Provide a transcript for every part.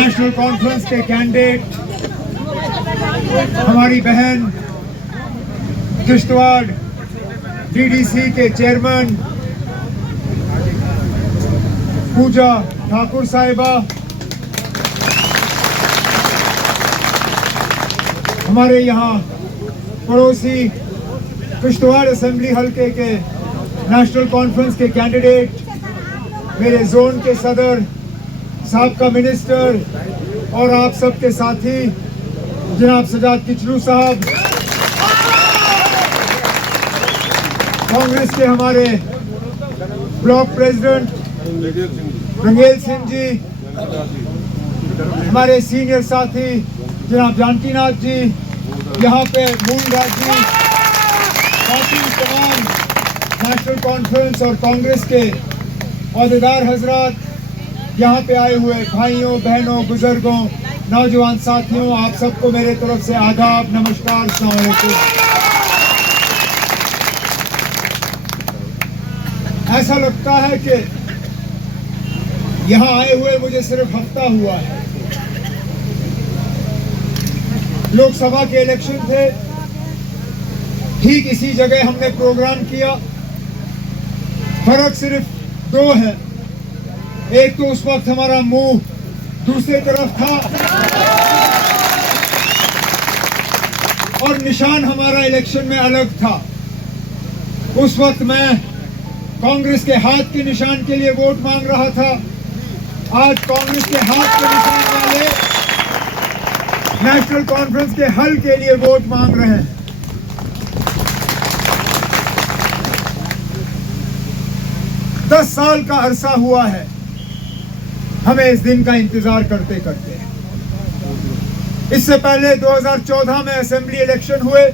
National conference के candidate हमारी बहन किश्तवाड़ डीडीसी के चेयरमैन पूजा ठाकुर साहिबा, हमारे यहाँ पड़ोसी किश्तवाड़ असेंबली हल्के के नेशनल कॉन्फ्रेंस के कैंडिडेट, मेरे जोन के सदर, साबका मिनिस्टर और आप सबके साथी जनाब सजाद किचलू साहब, कांग्रेस के हमारे ब्लॉक प्रेसिडेंट रंगेल सिंह जी, हमारे सीनियर साथी जनाब जानकीनाथ जी, यहाँ पे मूलराज जी, बाकी तमाम नेशनल कॉन्फ्रेंस और कांग्रेस के अहदेदार हजरात, यहाँ पे आए हुए भाइयों बहनों बुजुर्गों नौजवान साथियों, आप सबको मेरे तरफ से आदाब, नमस्कार, अस्सलाम वालेकुम। ऐसा लगता है कि यहाँ आए हुए मुझे सिर्फ हफ्ता हुआ है। लोकसभा के इलेक्शन थे, ठीक इसी जगह हमने प्रोग्राम किया। फर्क सिर्फ दो है, एक तो उस वक्त हमारा मुंह दूसरी तरफ था और निशान हमारा इलेक्शन में अलग था। उस वक्त मैं कांग्रेस के हाथ के निशान के लिए वोट मांग रहा था, आज कांग्रेस के हाथ के निशान वाले नेशनल कॉन्फ्रेंस के हल के लिए वोट मांग रहे हैं। दस साल का अरसा हुआ है हमें इस दिन का इंतजार करते करते। इससे पहले 2014 में असेंबली इलेक्शन हुए।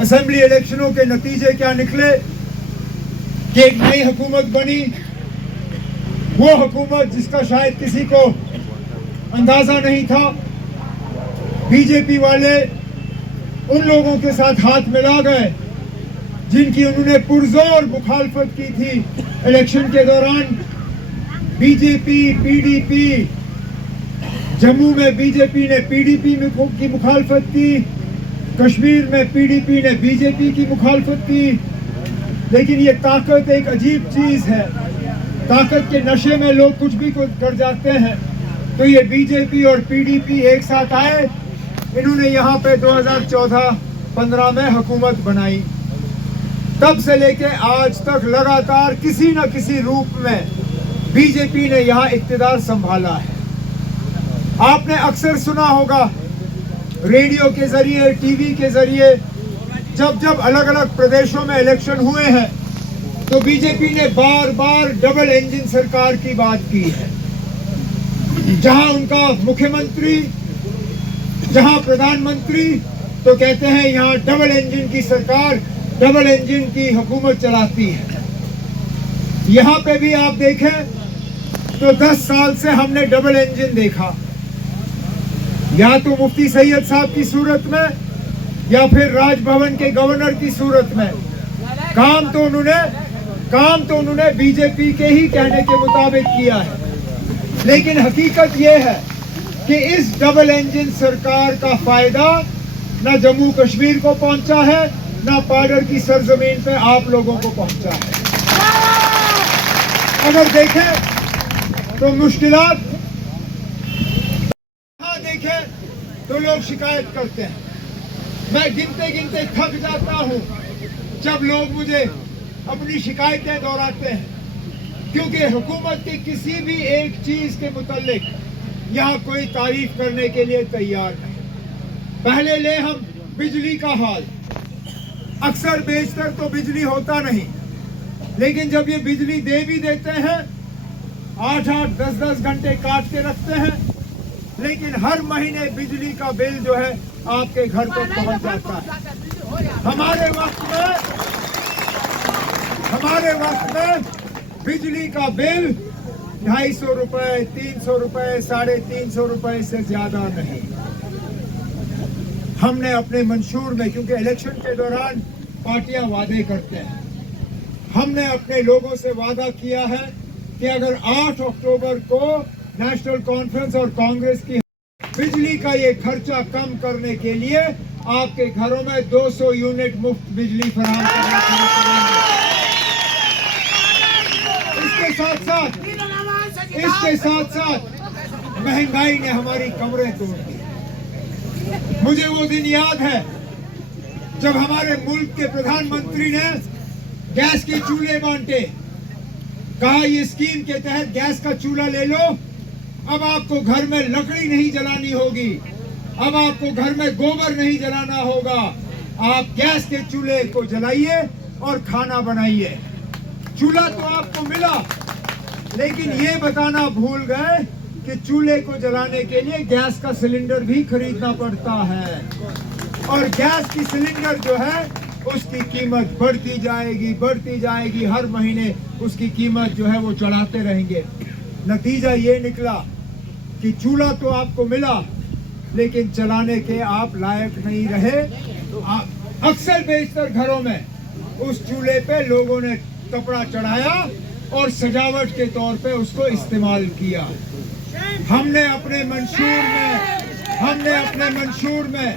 असेंबली इलेक्शनों के नतीजे क्या निकले कि एक नई हुकूमत बनी, वो हुकूमत जिसका शायद किसी को अंदाजा नहीं था। बीजेपी वाले उन लोगों के साथ हाथ मिला गए जिनकी उन्होंने पुरजोर मुखालफत की थी इलेक्शन के दौरान। बीजेपी पीडीपी, जम्मू में बीजेपी ने पीडीपी की मुखालफत की, कश्मीर में पीडीपी ने बीजेपी की मुखालफत की। लेकिन ये ताकत एक अजीब चीज है, ताकत के नशे में लोग कुछ भी कर जाते हैं। तो ये बीजेपी और पीडीपी एक साथ आए, इन्होंने यहाँ पे 2014-15 में हुकूमत बनाई। तब से लेके आज तक लगातार किसी न किसी रूप में बीजेपी ने यहाँ इक्तिदार संभाला है। आपने अक्सर सुना होगा रेडियो के जरिए, टीवी के जरिए, जब जब अलग अलग प्रदेशों में इलेक्शन हुए हैं तो बीजेपी ने बार बार डबल इंजन सरकार की बात की है। जहां उनका मुख्यमंत्री, जहां प्रधानमंत्री, तो कहते हैं यहाँ डबल इंजन की सरकार, डबल इंजन की हुकूमत चलाती है। यहाँ पे भी आप देखें तो 10 साल से हमने डबल इंजन देखा, या तो मुफ्ती सैयद साहब की सूरत में या फिर राजभवन के गवर्नर की सूरत में। काम तो उन्होंने बीजेपी के ही कहने के मुताबिक किया है। लेकिन हकीकत यह है कि इस डबल इंजन सरकार का फायदा न जम्मू कश्मीर को पहुंचा है, न बॉर्डर की सरजमीन पे आप लोगों को पहुंचा है। अगर देखें तो मुश्किलात, देखें तो लोग शिकायत करते हैं। मैं गिनते गिनते थक जाता हूं जब लोग मुझे अपनी शिकायतें दोहराते हैं, क्योंकि हुकूमत की किसी भी एक चीज के मुतालिक यहाँ कोई तारीफ करने के लिए तैयार नहीं। पहले ले हम बिजली का हाल, अक्सर बेशतर तो बिजली होता नहीं, लेकिन जब ये बिजली दे भी देते हैं 8-8, 10-10 घंटे काट के रखते हैं, लेकिन हर महीने बिजली का बिल जो है आपके घर तक पहुंच जाता है। हमारे वक्त में बिजली का बिल 250 रुपए, 300 रुपए, 350 रुपए से ज्यादा नहीं। हमने अपने मंशूर में, क्योंकि इलेक्शन के दौरान पार्टियां वादे करते हैं, हमने अपने लोगों से वादा किया है कि अगर 8 अक्टूबर को नेशनल कॉन्फ्रेंस और कांग्रेस की बिजली का ये खर्चा कम करने के लिए आपके घरों में 200 यूनिट मुफ्त बिजली फराहम करना शुरू करेंगे। इसके साथ साथ महंगाई ने हमारी कमरें तोड़ दी। मुझे वो दिन याद है जब हमारे मुल्क के प्रधानमंत्री ने गैस के चूल्हे बांटे, कहा ये स्कीम के तहत गैस का चूल्हा ले लो, अब आपको घर में लकड़ी नहीं जलानी होगी, अब आपको घर में गोबर नहीं जलाना होगा, आप गैस के चूल्हे को जलाइए और खाना बनाइए। चूल्हा तो आपको मिला, लेकिन ये बताना भूल गए कि चूल्हे को जलाने के लिए गैस का सिलेंडर भी खरीदना पड़ता है, और गैस की सिलेंडर जो है उसकी कीमत बढ़ती जाएगी, हर महीने उसकी कीमत जो है वो चढ़ाते रहेंगे। नतीजा ये निकला कि चूल्हा तो आपको मिला, लेकिन चलाने के आप लायक नहीं रहे। अक्सर बेशतर घरों में उस चूल्हे पे लोगों ने कपड़ा चढ़ाया और सजावट के तौर पे उसको इस्तेमाल किया। हमने अपने मंशूर में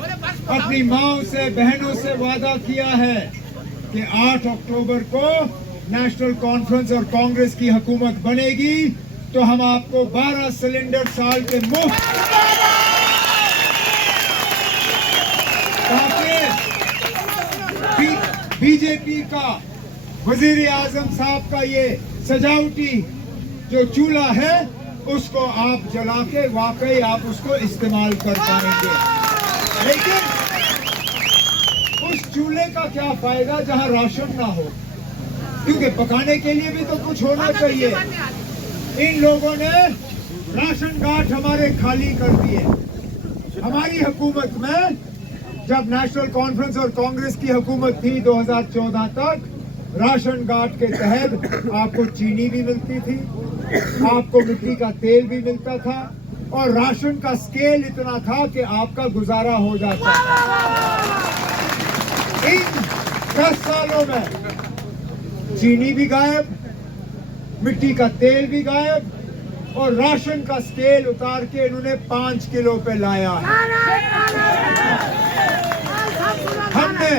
अपनी माओ से, बहनों से वादा किया है कि 8 अक्टूबर को नेशनल कॉन्फ्रेंस और कांग्रेस की हुकूमत बनेगी तो हम आपको 12 सिलेंडर साल के मुफ्त, बीजेपी का वजीर आजम साहब का ये सजावटी जो चूल्हा है उसको आप जला के वाकई आप उसको इस्तेमाल कर पाएंगे। लेकिन उस चूल्हे का क्या फायदा जहां राशन ना हो, क्योंकि पकाने के लिए भी तो कुछ होना चाहिए। इन लोगों ने राशन कार्ड हमारे खाली कर दिए। हमारी हुकूमत में, जब नेशनल कॉन्फ्रेंस और कांग्रेस की हुकूमत थी 2014 तक, राशन कार्ड के तहत आपको चीनी भी मिलती थी, आपको मिट्टी का तेल भी मिलता था, और राशन का स्केल इतना था कि आपका गुजारा हो जाता था। इन 10 सालों में चीनी भी गायब, मिट्टी का तेल भी गायब, और राशन का स्केल उतार के इन्होंने 5 किलो पे लाया है। हमने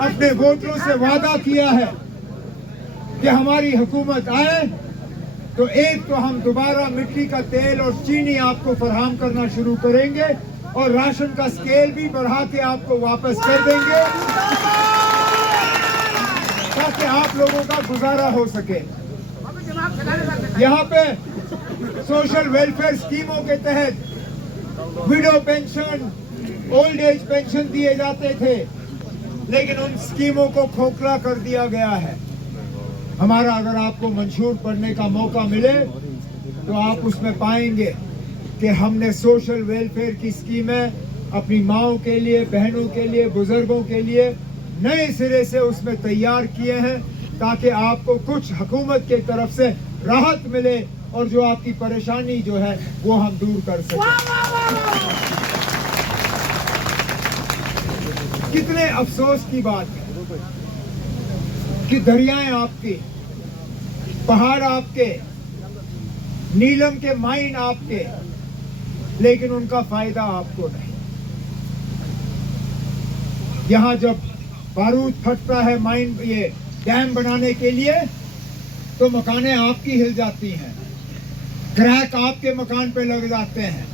अपने वोटरों से वादा किया है कि हमारी हुकूमत आए तो एक तो हम दोबारा मिट्टी का तेल और चीनी आपको फराहम करना शुरू करेंगे, और राशन का स्केल भी बढ़ा के आपको वापस कर देंगे ताकि आप लोगों का गुजारा हो सके। यहाँ पे सोशल वेलफेयर स्कीमों के तहत window pension, old age pension दिए जाते थे, लेकिन उन स्कीमों को खोखला कर दिया गया है। हमारा अगर आपको मंशूर पढ़ने का मौका मिले तो आप उसमें पाएंगे कि हमने सोशल वेलफेयर की स्कीमें अपनी माओं के लिए, बहनों के लिए, बुजुर्गों के लिए नए सिरे से उसमें तैयार किए हैं, ताकि आपको कुछ हुकूमत के तरफ से राहत मिले और जो आपकी परेशानी जो है वो हम दूर कर सकें। कितने अफसोस की बात है कि दरियाएं आपकी, पहाड़ आपके, नीलम के माइन आपके, लेकिन उनका फायदा आपको नहीं। यहाँ जब बारूद फटता है माइन, ये डैम बनाने के लिए, तो मकानें आपकी हिल जाती हैं, क्रैक आपके मकान पे लग जाते हैं,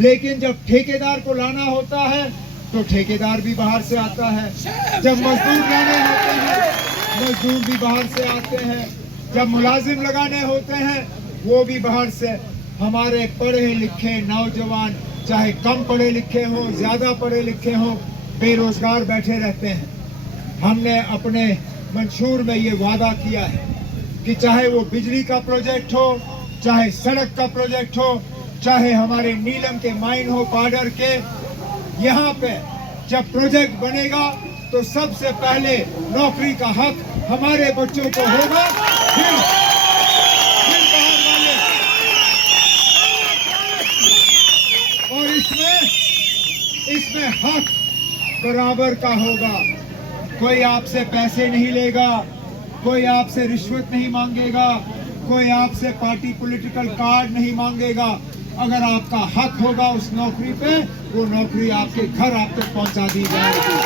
लेकिन जब ठेकेदार को लाना होता है तो ठेकेदार भी बाहर से आता है, जब मजदूर लाने होते हैं मजदूर भी बाहर से आते हैं, जब मुलाजिम लगाने होते हैं वो भी बाहर से। हमारे पढ़े लिखे नौजवान, चाहे कम पढ़े लिखे हों, ज़्यादा पढ़े लिखे हों, बेरोजगार बैठे रहते हैं। हमने अपने मंशूर में ये वादा किया है कि चाहे वो बिजली का प्रोजेक्ट हो, चाहे सड़क का प्रोजेक्ट हो, चाहे हमारे नीलम के माइन हो, पाउडर के, यहाँ पे जब प्रोजेक्ट बनेगा तो सबसे पहले नौकरी का हक हमारे बच्चों को होगा, फिर बाहर वाले। और इसमें हक बराबर का होगा। कोई आपसे पैसे नहीं लेगा, कोई आपसे रिश्वत नहीं मांगेगा, कोई आपसे पार्टी पॉलिटिकल कार्ड नहीं मांगेगा। अगर आपका हक होगा उस नौकरी पे, वो नौकरी आपके घर आप तक पहुंचा दी जाएगी।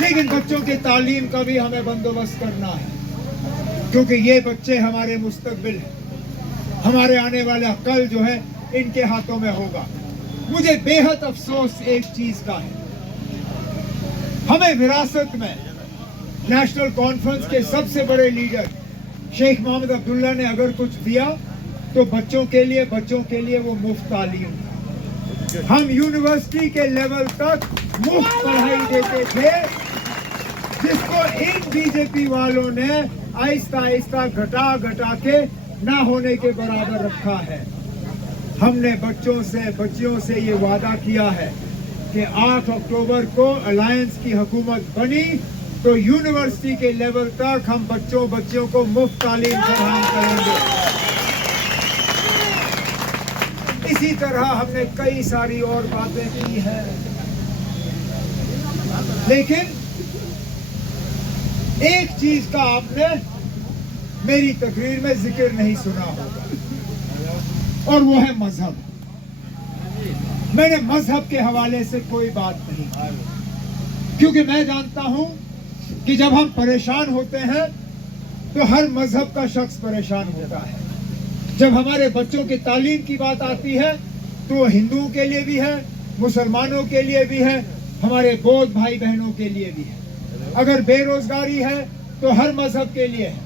लेकिन बच्चों के तालीम का भी हमें बंदोबस्त करना है, क्योंकि ये बच्चे हमारे मुस्तकबिल हैं। हमारे आने वाला कल जो है इनके हाथों में होगा। मुझे बेहद अफसोस एक चीज का है, हमें विरासत में नेशनल कॉन्फ्रेंस के सबसे बड़े लीडर शेख मोहम्मद अब्दुल्ला ने अगर कुछ दिया तो बच्चों के लिए वो मुफ्त तालीम था। हम यूनिवर्सिटी के लेवल तक मुफ्त पढ़ाई देते थे, जिसको इन बीजेपी वालों ने आहिस्ता आहिस्ता घटा के ना होने के बराबर रखा है। हमने बच्चियों से ये वादा किया है कि 8 अक्टूबर को अलायंस की हुकूमत बनी तो यूनिवर्सिटी के लेवल तक हम बच्चियों को मुफ्त तालीम फराहम करेंगे। इसी तरह हमने कई सारी और बातें की हैं, लेकिन एक चीज का आपने मेरी तकरीर में जिक्र नहीं सुना होगा, और वो है मजहब। मैंने मजहब के हवाले से कोई बात नहीं की, क्योंकि मैं जानता हूं कि जब हम परेशान होते हैं तो हर मजहब का शख्स परेशान होता है। जब हमारे बच्चों की तालीम की बात आती है तो हिंदुओं के लिए भी है, मुसलमानों के लिए भी है, हमारे बौद्ध भाई बहनों के लिए भी है। अगर बेरोजगारी है तो हर मजहब के लिए है।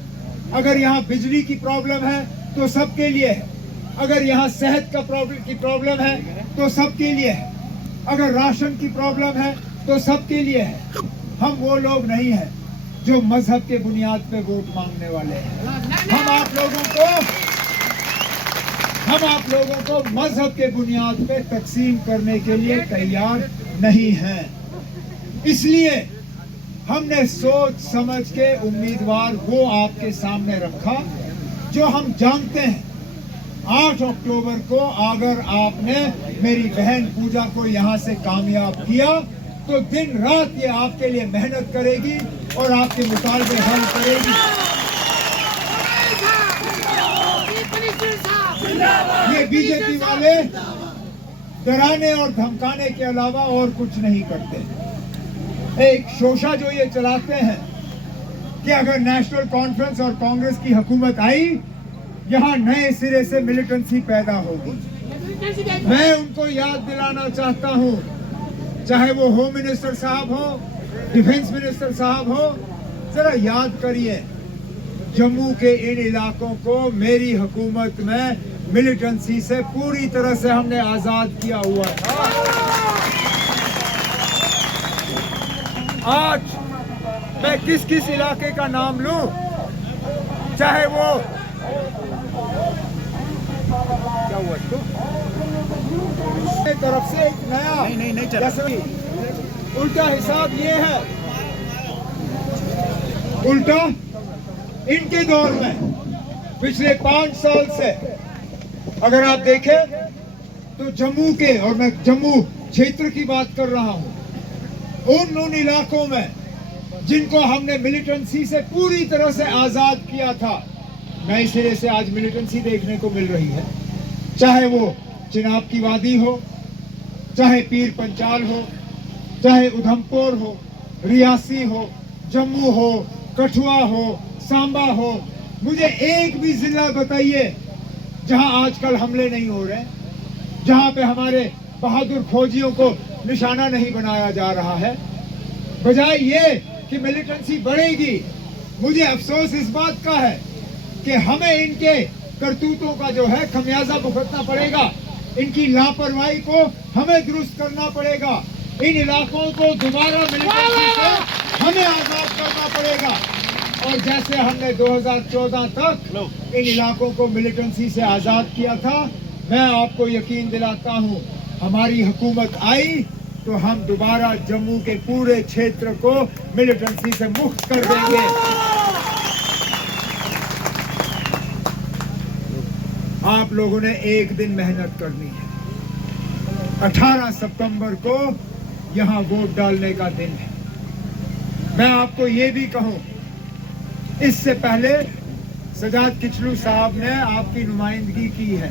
अगर यहाँ बिजली की प्रॉब्लम है तो सबके लिए है। अगर यहाँ सेहत की प्रॉब्लम है तो सबके लिए है। अगर राशन की प्रॉब्लम है तो सबके लिए है। हम वो लोग नहीं हैं जो मजहब के बुनियाद पे वोट मांगने वाले हैं। हम आप लोगों को मजहब के बुनियाद पे तकसीम करने के लिए तैयार नहीं हैं। इसलिए हमने सोच समझ के उम्मीदवार वो आपके सामने रखा जो हम जानते हैं 8 अक्टूबर को अगर आपने मेरी बहन पूजा को यहाँ से कामयाब किया तो दिन रात ये आपके लिए मेहनत करेगी और आपके मुतालबे हल करेगी। ये बीजेपी वाले डराने और धमकाने के अलावा और कुछ नहीं करते। एक शोशा जो ये चलाते हैं कि अगर नेशनल कॉन्फ्रेंस और कांग्रेस की हुकूमत आई, यहाँ नए सिरे से मिलिटेंसी पैदा होगी। मैं उनको याद दिलाना चाहता हूँ, चाहे वो होम मिनिस्टर साहब हो, डिफेंस मिनिस्टर साहब हो, जरा याद करिए जम्मू के इन इलाकों को मेरी हुकूमत में मिलिटेंसी से पूरी तरह से हमने आजाद किया हुआ था। आज मैं किस किस इलाके का नाम लूं, चाहे वो क्या हुआ इसको तरफ से एक नया नहीं चला। उल्टा हिसाब ये है, उल्टा इनके दौर में पिछले 5 साल से अगर आप देखें तो जम्मू के, और मैं जम्मू क्षेत्र की बात कर रहा हूं, उन इलाकों में जिनको हमने मिलिटेंसी से पूरी तरह से आजाद किया था, नए सिरे से आज मिलिटेंसी देखने को मिल रही है। चाहे वो चिनाब की वादी हो, चाहे पीर पंचाल हो, चाहे उधमपुर हो, रियासी हो, जम्मू हो, कठुआ हो, सांबा हो, मुझे एक भी जिला बताइए जहां आजकल हमले नहीं हो रहे, जहां पे हमारे बहादुर फौजियों को निशाना नहीं बनाया जा रहा है। बजाय ये कि मिलिटेंसी बढ़ेगी, मुझे अफसोस इस बात का है कि हमें इनके करतूतों का जो है खमियाजा भुगतना पड़ेगा। इनकी लापरवाही को हमें दुरुस्त करना पड़ेगा। इन इलाकों को दोबारा मिलिटेंसी से हमें आजाद करना पड़ेगा। और जैसे हमने 2014 तक इन इलाकों को मिलिटेंसी से आजाद किया था, मैं आपको यकीन दिलाता हूं हमारी हुकूमत आई तो हम दोबारा जम्मू के पूरे क्षेत्र को मिलिटेंसी से मुक्त कर देंगे। आप लोगों ने एक दिन मेहनत करनी है। 18 सितंबर को यहां वोट डालने का दिन है। मैं आपको ये भी कहूं, इससे पहले सजाद किचलू साहब ने आपकी नुमाइंदगी की है,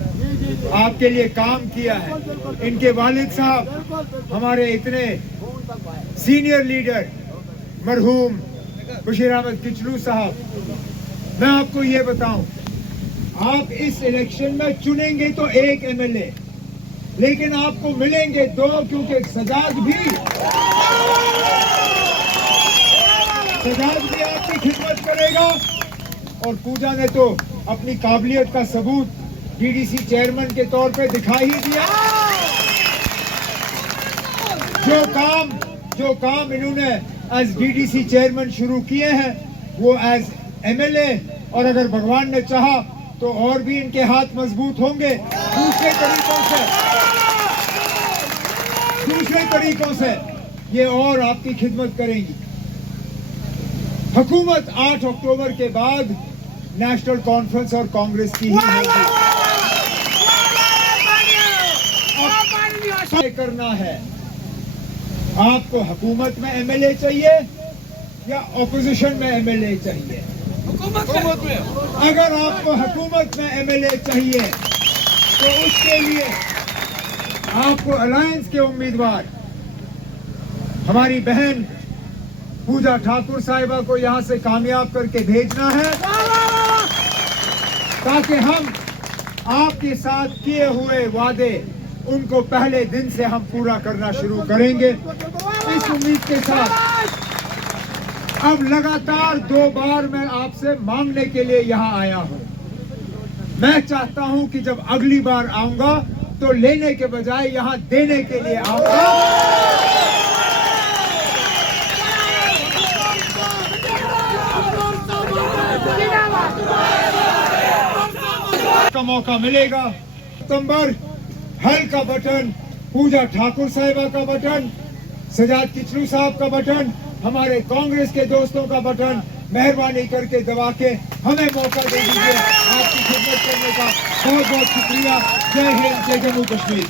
आपके लिए काम किया है। इनके वालिद साहब हमारे इतने सीनियर लीडर मरहूम बशीर अहमद किचलू साहब, मैं आपको ये बताऊं, आप इस इलेक्शन में चुनेंगे तो एक एमएलए, लेकिन आपको मिलेंगे 2, क्योंकि सजाद भी आपकी खिदमत करेगा। और पूजा ने तो अपनी काबिलियत का सबूत डीडीसी चेयरमैन के तौर पे दिखा ही दिया। जो काम इन्होंने एज डीडीसी चेयरमैन शुरू किए हैं वो एज एमएलए, और अगर भगवान ने चाहा तो और भी इनके हाथ मजबूत होंगे दूसरे तरीकों से ये और आपकी खिदमत करेंगी। हुकूमत 8 अक्टूबर के बाद नेशनल कॉन्फ्रेंस और कांग्रेस की ही होगी। तय करना है आपको हुकूमत में एमएलए चाहिए या ऑपोजिशन में एमएलए चाहिए। हुकूमत में। अगर आपको हुकूमत में एमएलए चाहिए तो उसके लिए आपको अलायंस के उम्मीदवार हमारी बहन पूजा ठाकुर साहिबा को यहां से कामयाब करके भेजना है, ताकि हम आपके साथ किए हुए वादे उनको पहले दिन से हम पूरा करना शुरू करेंगे। इस उम्मीद के साथ अब लगातार 2 बार मैं आपसे मांगने के लिए यहाँ आया हूँ। मैं चाहता हूँ कि जब अगली बार आऊंगा तो लेने के बजाय यहाँ देने के लिए आऊंगा। का मौका मिलेगा। सितंबर हल का बटन, पूजा ठाकुर साहिबा का बटन, सजाद किचलू साहब का बटन, हमारे कांग्रेस के दोस्तों का बटन मेहरबानी करके दबा के हमें मौका दे दीजिए। आपकी खिदमत करने का बहुत बहुत शुक्रिया। जय हिंद, जय जम्मू कश्मीर।